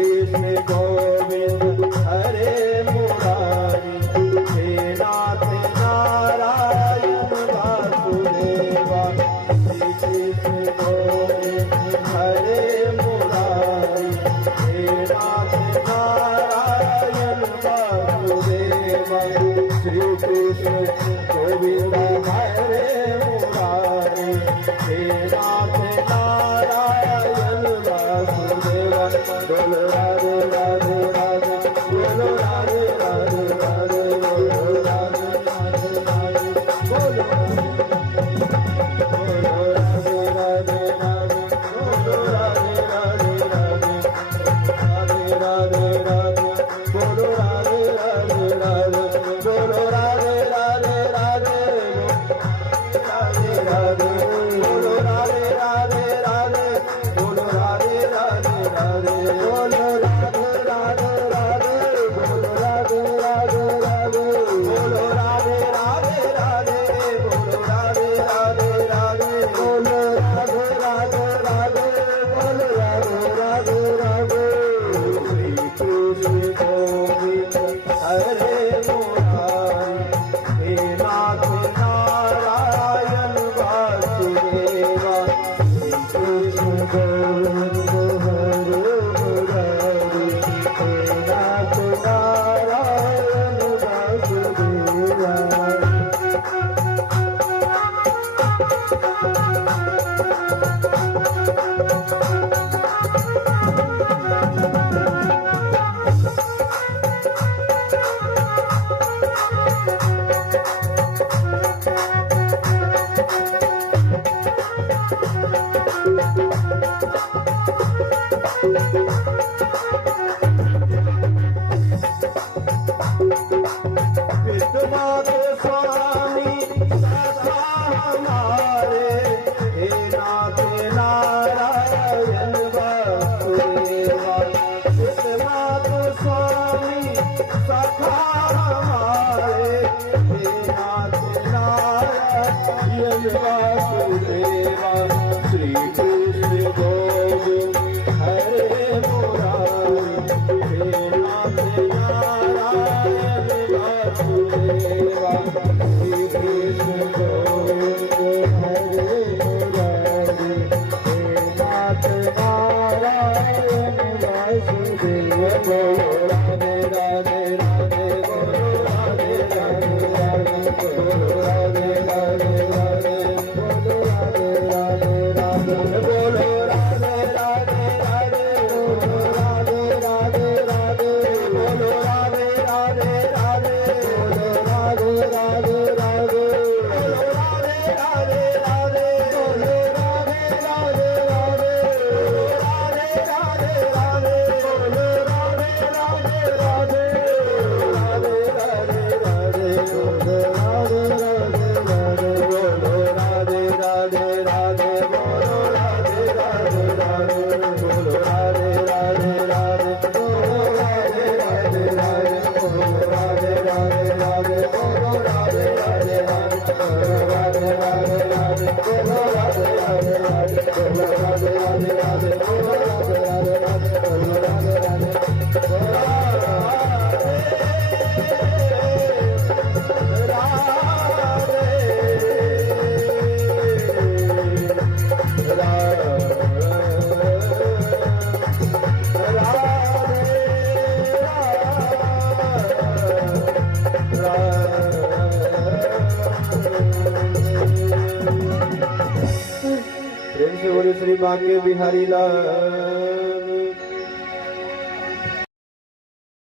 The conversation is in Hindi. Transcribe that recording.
कृष्ण गोविंद हरे मुरारी, हे नाथ नारायण वासुदेवा। श्री कृष्ण गोविंद हरे मुरारी, हे नाथ नारायण वासुदेवा। श्री कृष्ण गोविंद हरे मुरारी, हे नाथ नारायण वासुदेवा। बोलो राधे राधे राधे, बोलो राधे राधे राधे, बोलो राधे राधे राधे, बोलो राधे राधे राधे, बोलो राधे राधे राधे, राधे राधे राधे, बोलो राधे राधे राधे, बोलो राधे राधे राधे, राधे राधे, बोलो राधे राधे राधे, बोलो राधे राधे राधे, बोलो राधे राधे राधे, बोलो राधे राधे राधे, बोलो राधे राधे राधे, बोलो राधे राधे राधे, बोलो राधे राधे राधे, बोलो राधे राधे राधे। श्री कृष्ण गोविंद हरे मुरारी, हे नाथ नारायण वासुदेवा। श्री कृष्ण गोविंद हरे मुरारी, हे नाथ नारायण वासुदेवा। विश्वनाथ स्वामी सदा हमारे, हे नाथ नारायण वासुदेवा। विश्वनाथ स्वामी सदा हमारे, हे नाथ नारायण वासुदेवा। श्री कृष्ण गोविंद हरे मुरारी, हे नाथ नारायण वासुदेवा। श्री कृष्ण गोविंद हरे मुरारी, हे नाथ नारायण वासुदेवा। बोलो राधे राधे राधे, बोलो राधे राधे राधे, बोलो राधे राधे राधे, बोलो राधे राधे राधे, बोलो राधे राधे राधे, बोलो राधे राधे राधे, बोलो राधे राधे राधे, बोलो राधे राधे राधे, बोलो राधे राधे राधे, बोलो राधे राधे राधे, राधे राधे राधे, बोलो राधे राधे राधे, राधे राधे राधे, बोलो राधे राधे राधे, बोलो राधे राधे राधे, बोलो राधे राधे राधे, बोलो राधे राधे राधे, बोलो राधे राधे राधे, बोलो राधे राधे राधे, बोलो राधे राधे राधे, बोलो राधे राधे राधे, बोलो राधे राधे राधे, बोलो राधे राधे राधे, बोलो राधे राधे राधे, बोलो राधे राधे, प्रेम से बोले श्री बांके बिहारी लाल।